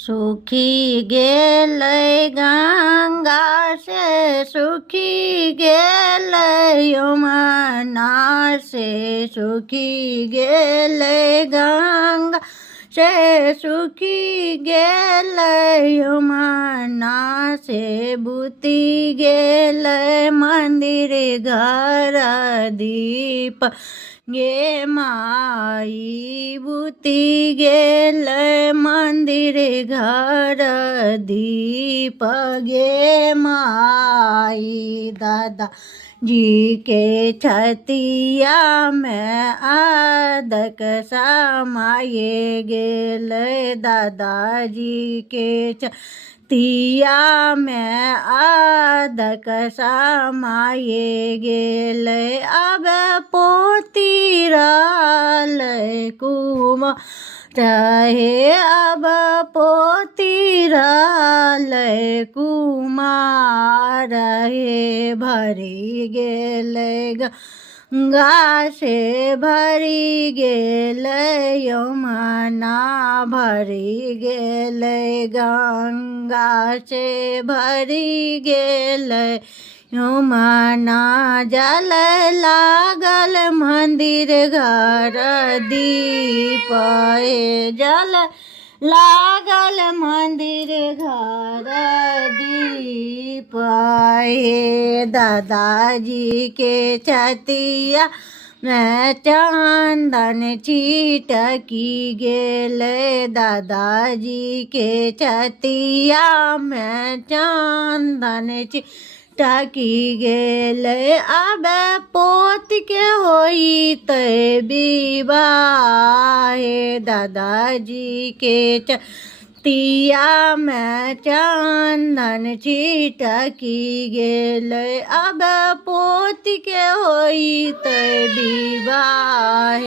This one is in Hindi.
सुखी गेलै गंगा से सुखी गेलै यमुना से सुखी गेलै गंगा से सुखी गेलै यमुना से बुति गेलै मंदिर घर दीप गे माई बुति गेलै मंदिर घर दीप गे माई। दादा जी के छतिया में आदक समाये गेलै दादाजी के छतिया में आदक समाये गेलै। अब पोती रहलै कुमार रहे अब पोती रहलै कुमार रहे भरी गेलै गंगा से भरी गेलै यमुना भरी गेलै गंगा से भरी गेलै यमुना। जल लागल मंदिर घर दीप जल लागल मंदिर घर दीप दादाजी के छतिया में चंदन छिटकी गेलै दादाजी के छतिया में चंदन टकी गेलै। अब पोत के होई ते विवाह दादाजी के छतिया में चंदन छिटकी गेलै। अब पोत के होई ते विवाह।